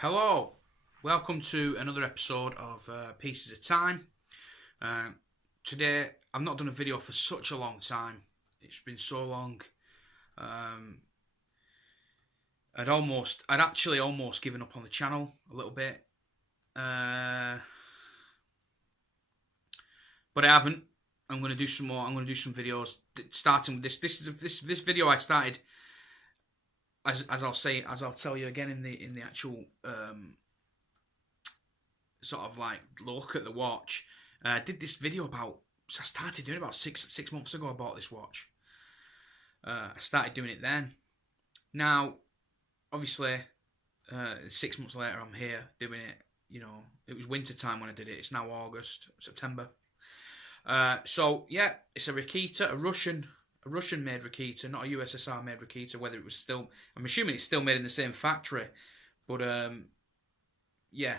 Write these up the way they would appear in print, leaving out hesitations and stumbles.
Hello, welcome to another episode of Pieces of Time. Today, I've not done a video for such a long time. It's been so long. I'd actually almost given up on the channel a little bit, but I haven't. I'm going to do some more. I'm going to do some videos starting with this. This video I started. As I'll tell you again in the actual sort of like look at the watch. I did this video I started doing it about six months ago. I bought this watch. I started doing it then. Now, obviously, 6 months later, I'm here doing it. You know, it was winter time when I did it. It's now September. So yeah, it's a Raketa, a Russian-made Raketa, not a USSR-made Raketa. Whether it was still, I'm assuming it's still made in the same factory, but yeah,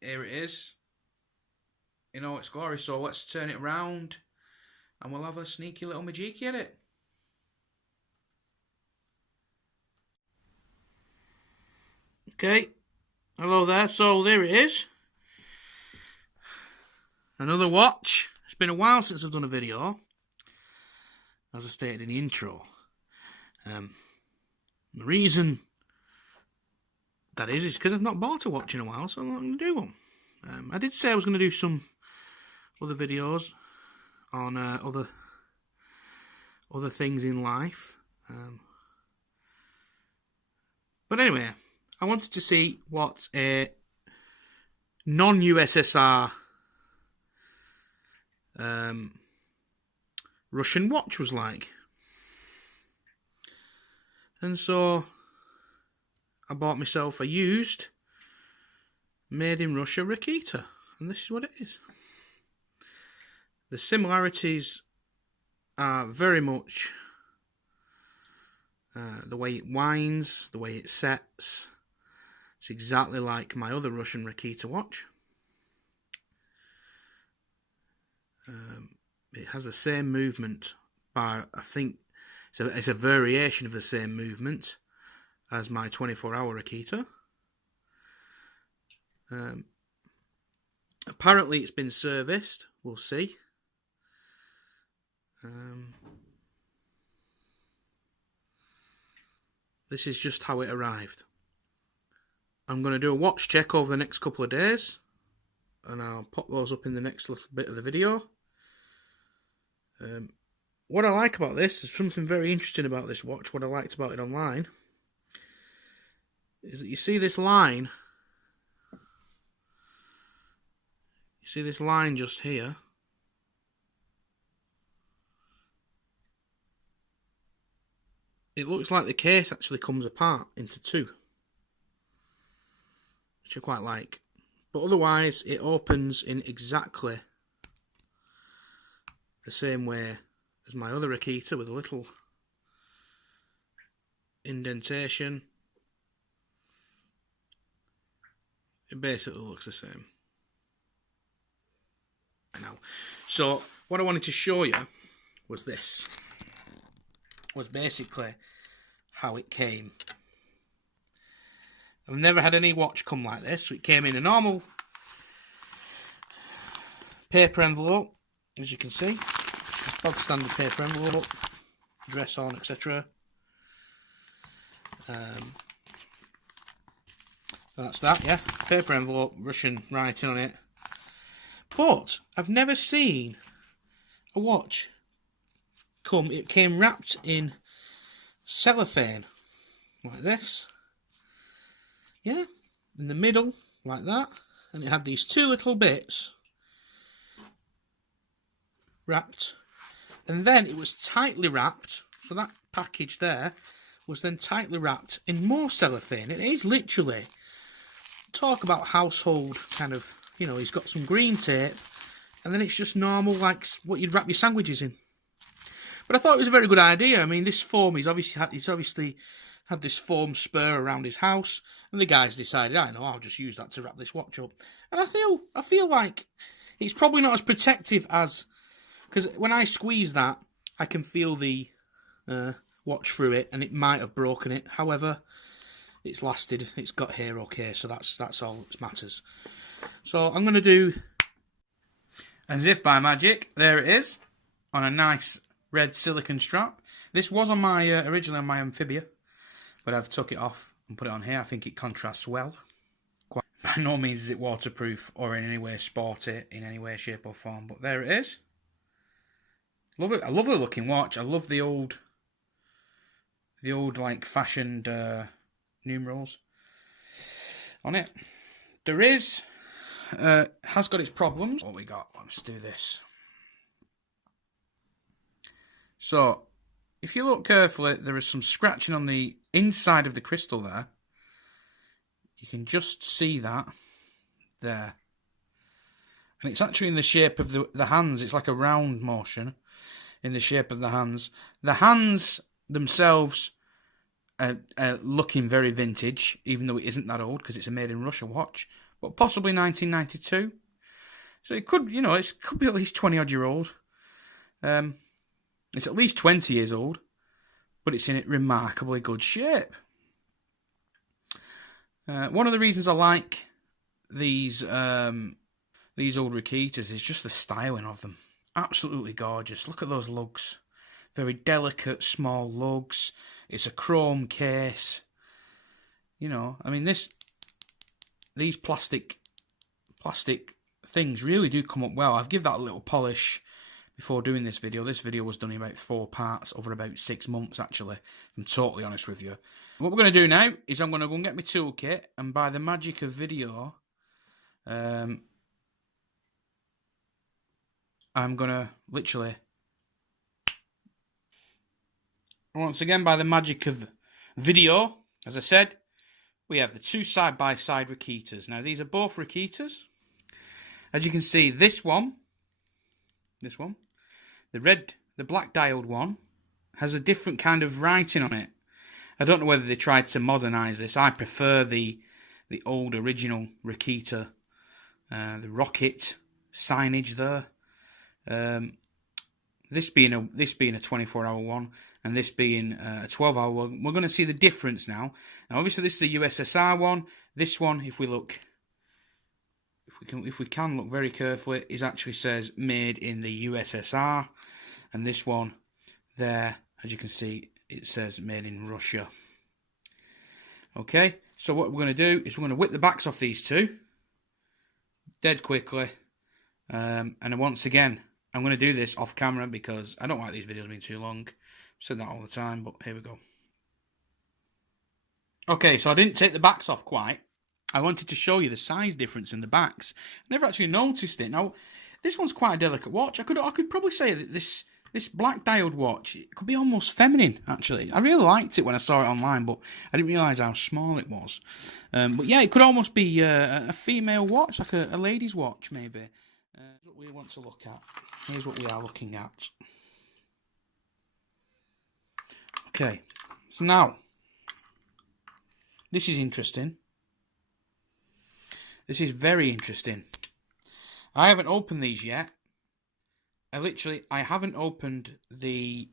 here it is. You know, it's glory. So let's turn it around, and we'll have a sneaky little majiki at it. Okay, hello there. So there it is. Another watch. It's been a while since I've done a video, as I stated in the intro. The reason that is because I've not bought a watch in a while, so I'm not going to do one. I did say I was going to do some other videos on other things in life. But anyway, I wanted to see what a non-USSR Russian watch was like. And so I bought myself a used made in Russia Raketa, and this is what it is. The similarities are very much the way it winds, the way it sets. It's exactly like my other Russian Raketa watch. It has the same movement, I think it's a variation of the same movement as my 24-hour Raketa. Apparently it's been serviced, we'll see. This is just how it arrived. I'm going to do a watch check over the next couple of days, and I'll pop those up in the next little bit of the video. What I like about this is something very interesting about this watch. What I liked about it online is that you see this line. You see this line just here. It looks like the case actually comes apart into two, which I quite like. But otherwise, it opens in exactly the same way as my other Raketa, with a little indentation. It basically looks the same. Now, so what I wanted to show you was this. Was basically how it came. I've never had any watch come like this. So it came in a normal paper envelope, as you can see. Bog standard paper envelope, address on, etc. That's that, yeah. Paper envelope, Russian writing on it. But I've never seen a watch come. It came wrapped in cellophane, like this. Yeah, in the middle, like that. And it had these two little bits wrapped. And then it was tightly wrapped. So that package there was then tightly wrapped in more cellophane. It is literally, talk about household kind of, you know, he's got some green tape. And then it's just normal, like what you'd wrap your sandwiches in. But I thought it was a very good idea. I mean, this foam, he's obviously had this foam spur around his house, and the guys decided, I know, I'll just use that to wrap this watch up. And I feel like it's probably not as protective as, because when I squeeze that, I can feel the watch through it, and it might have broken it. However, it's lasted. It's got here okay, so that's all that matters. So I'm going to do, as if by magic, there it is, on a nice red silicone strap. This was on my originally on my Amphibia, but I've took it off and put it on here. I think it contrasts well. By no means is it waterproof or in any way sporty in any way, shape or form, but there it is. Love it. I love the looking watch. I love the old like fashioned numerals on it. There is has got its problems. What we got? Let's do this. So, if you look carefully, there is some scratching on the inside of the crystal there. You can just see that there. And it's actually in the shape of the hands. It's like a round motion in the shape of the hands. The hands themselves are looking very vintage, even though it isn't that old because it's a made in Russia watch, but possibly 1992. So it could, you know, it could be at least 20 odd year old. It's at least 20 years old, but it's in remarkably good shape. One of the reasons I like these old Raketas is just the styling of them. Absolutely gorgeous. Look at those lugs. Very delicate, small lugs. It's a chrome case. You know, I mean, these plastic things really do come up well. I've given that a little polish before doing this video. This video was done in about 4 parts over about 6 months, actually, if I'm totally honest with you. What we're going to do now is I'm going to go and get my toolkit, and by the magic of video, I'm going to literally, once again, by the magic of video, as I said, we have the two side-by-side Raketas. Now, these are both Raketas. As you can see, this one, the black dialed one, has a different kind of writing on it. I don't know whether they tried to modernise this. I prefer the old original Raketa, the rocket signage there. This being a 24-hour one, and this being a 12-hour one, we're going to see the difference now. Now, obviously, this is a USSR one. This one, if we can look very carefully, it actually says made in the USSR, and this one there, as you can see, it says made in Russia. Okay, so what we're going to do is we're going to whip the backs off these two dead quickly, and once again, I'm going to do this off camera because I don't like these videos being too long. I've said that all the time, but here we go. Okay, so I didn't take the backs off quite. I wanted to show you the size difference in the backs. I never actually noticed it. Now, this one's quite a delicate watch. I could probably say that this black dialed watch, it could be almost feminine, actually. I really liked it when I saw it online, but I didn't realise how small it was. But yeah, it could almost be a female watch, like a lady's watch, maybe. What we want to look at. Here's what we are looking at. Okay, so now, this is interesting. This is very interesting. I haven't opened these yet. I haven't opened the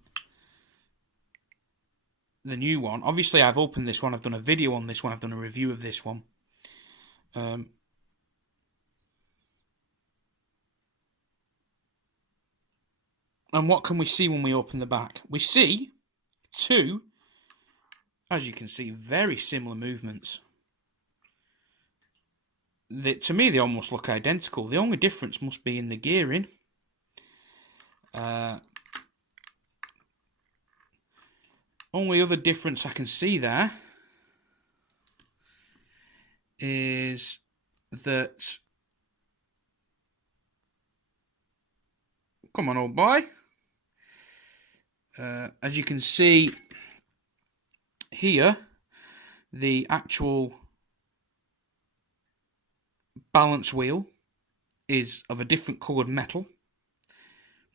new one. Obviously, I've opened this one. I've done a video on this one. I've done a review of this one. And what can we see when we open the back? We see two, as you can see, very similar movements. To me, they almost look identical. The only difference must be in the gearing. Only other difference I can see there is that... Come on, old boy. As you can see here, the actual balance wheel is of a different coloured metal.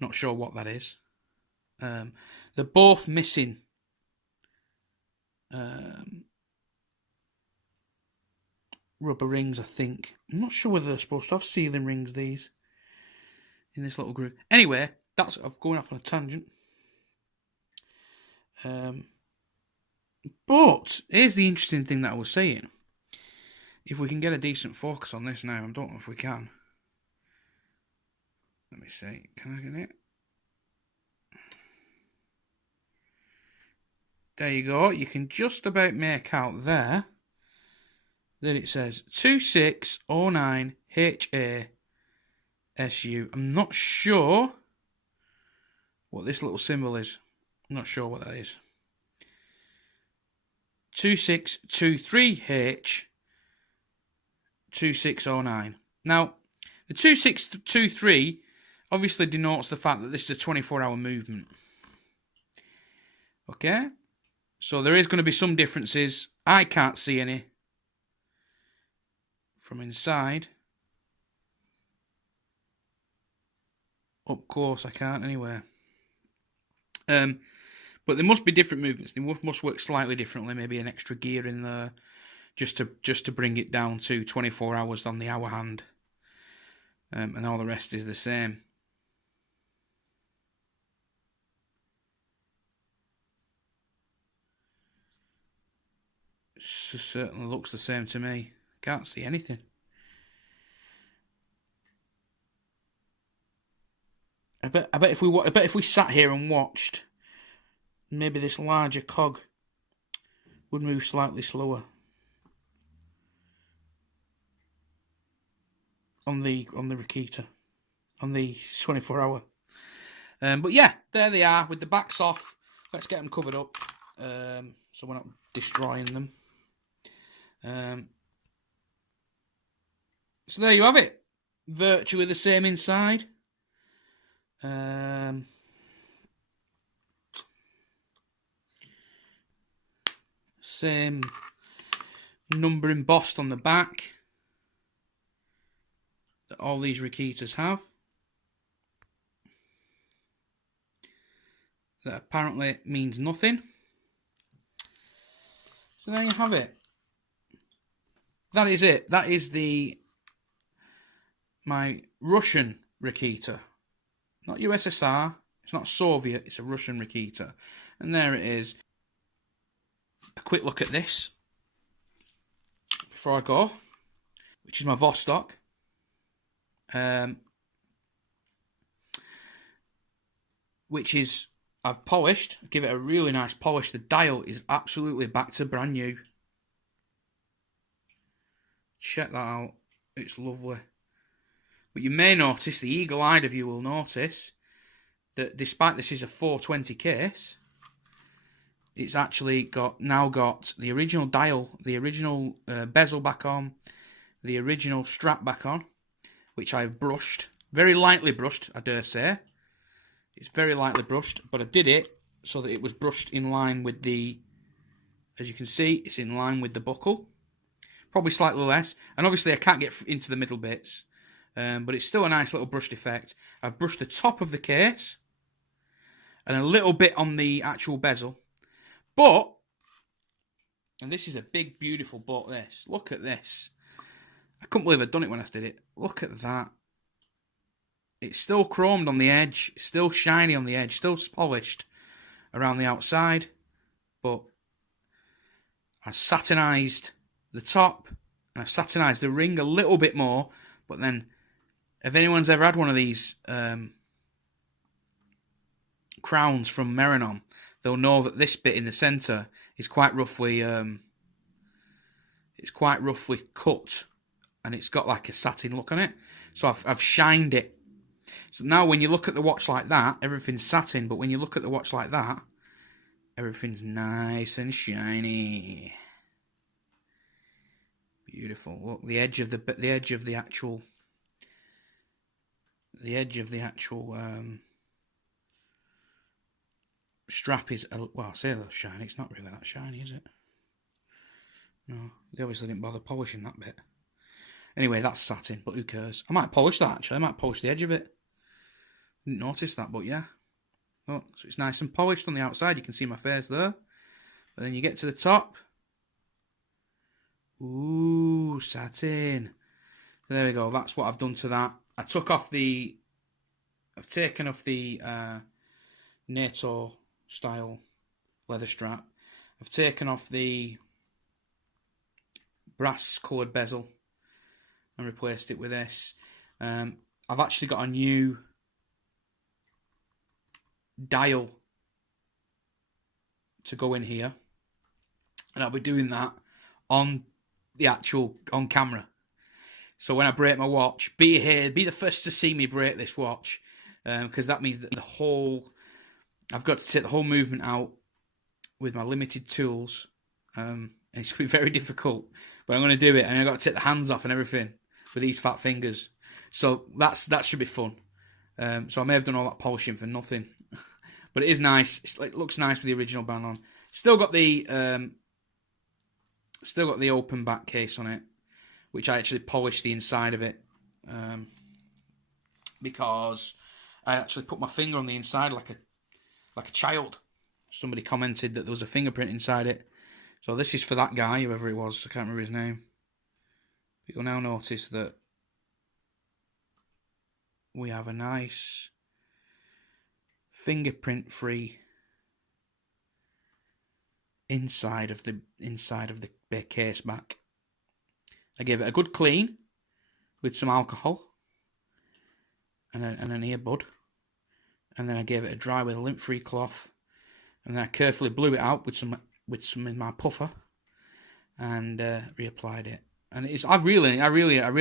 Not sure what that is. They're both missing rubber rings, I think. I'm not sure whether they're supposed to have sealing rings, these, in this little groove. Anyway, I'm going off on a tangent. But here's the interesting thing that I was saying. If we can get a decent focus on this now, I don't know if we can. Let me see. Can I get it? There you go. You can just about make out there that it says 2609 HASU. I'm not sure what this little symbol is. I'm not sure what that is. 2623H 2609. Now, the 2623 obviously denotes the fact that this is a 24-hour movement. Okay? So there is going to be some differences. I can't see any from inside. Up close, I can't anywhere. But there must be different movements. They must work slightly differently. Maybe an extra gear in there, just to bring it down to 24 hours on the hour hand, and all the rest is the same. It certainly looks the same to me. Can't see anything. I bet if we sat here and watched, maybe this larger cog would move slightly slower on the Raketa, on the 24-hour. But yeah, there they are with the backs off. Let's get them covered up, so we're not destroying them. So there you have it. Virtually the same inside. Same number embossed on the back that all these Raketas have. That apparently means nothing. So there you have it. That is it. That is my Russian Raketa. Not USSR. It's not Soviet. It's a Russian Raketa. And there it is. A quick look at this before I go, which is my Vostok. Which is, I've polished. Give it a really nice polish. The dial is absolutely back to brand new. Check that out. It's lovely. But you may notice, the eagle-eyed of you will notice, that despite this is a 420 case, it's actually now got the original dial, the original bezel back on, the original strap back on, which I've brushed. Very lightly brushed, I dare say. It's very lightly brushed, but I did it so that it was brushed in line with the, as you can see, it's in line with the buckle. Probably slightly less. And obviously I can't get into the middle bits. But it's still a nice little brushed effect. I've brushed the top of the case. And a little bit on the actual bezel. But, and this is a big, beautiful boat, this. Look at this. I couldn't believe I'd done it when I did it. Look at that. It's still chromed on the edge. It's still shiny on the edge. Still polished around the outside. But I satinised the top. And I've satinised the ring a little bit more. But then, if anyone's ever had one of these crowns from Merinon, they'll know that this bit in the centre is quite roughly cut, and it's got like a satin look on it. So I've shined it. So now when you look at the watch like that, everything's satin. But when you look at the watch like that, everything's nice and shiny. Beautiful. Look, the edge of the actual strap is, well, I say that's shiny. It's not really that shiny, is it? No, they obviously didn't bother polishing that bit. Anyway, that's satin, but who cares? I might polish that, actually. I might polish the edge of it. Didn't notice that, but yeah. Look, so it's nice and polished on the outside. You can see my face there. But then you get to the top. Ooh, satin. There we go. That's what I've done to that. I've taken off the NATO style leather strap. I've taken off the brass coloured bezel and replaced it with this. I've actually got a new dial to go in here, and I'll be doing that on camera. So when I break my watch, be here, be the first to see me break this watch, because that means that I've got to take the whole movement out with my limited tools. And it's going to be very difficult, but I'm going to do it, and I've got to take the hands off and everything with these fat fingers. So that should be fun. So I may have done all that polishing for nothing, but it is nice. It looks nice with the original band on. Still got the open back case on it, which I actually polished the inside of it, because I actually put my finger on the inside like a child. Somebody commented that there was a fingerprint inside it. So this is for that guy, whoever it was. I can't remember his name. But you'll now notice that we have a nice fingerprint-free inside of the case back. I gave it a good clean with some alcohol and an earbud, and then I gave it a dry with a lint-free cloth, and then I carefully blew it out with some in my puffer, and reapplied it. And I really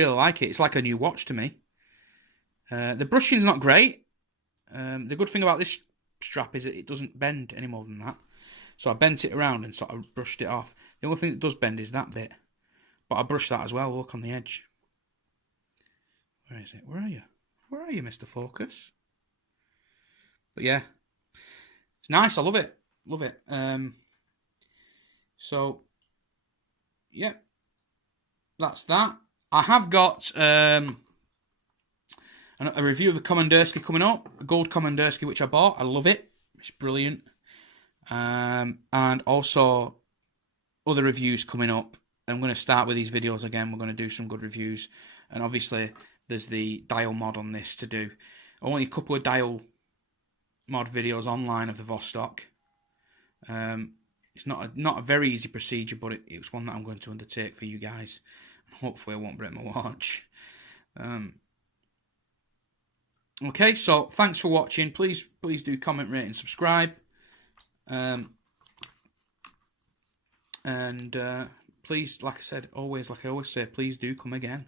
like it. It's like a new watch to me. The brushing's not great. The good thing about this strap is that it doesn't bend any more than that. So I bent it around and sort of brushed it off. The only thing that does bend is that bit. But I brushed that as well. Look on the edge. Where is it? Where are you? Where are you, Mr. Focus? But yeah, it's nice. I love it. Love it. So yeah, that's that. I have got a review of the Commanderski coming up. A gold Commanderski which I bought. I love it. It's brilliant. And also other reviews coming up. I'm going to start with these videos again. We're going to do some good reviews. And obviously, there's the dial mod on this to do. Only a couple of dial mod videos online of the Vostok. It's not a very easy procedure, but it's one that I'm going to undertake for you guys. Hopefully, I won't break my watch. Okay, so thanks for watching. Please do comment, rate, and subscribe. Please, like I always say, please do come again.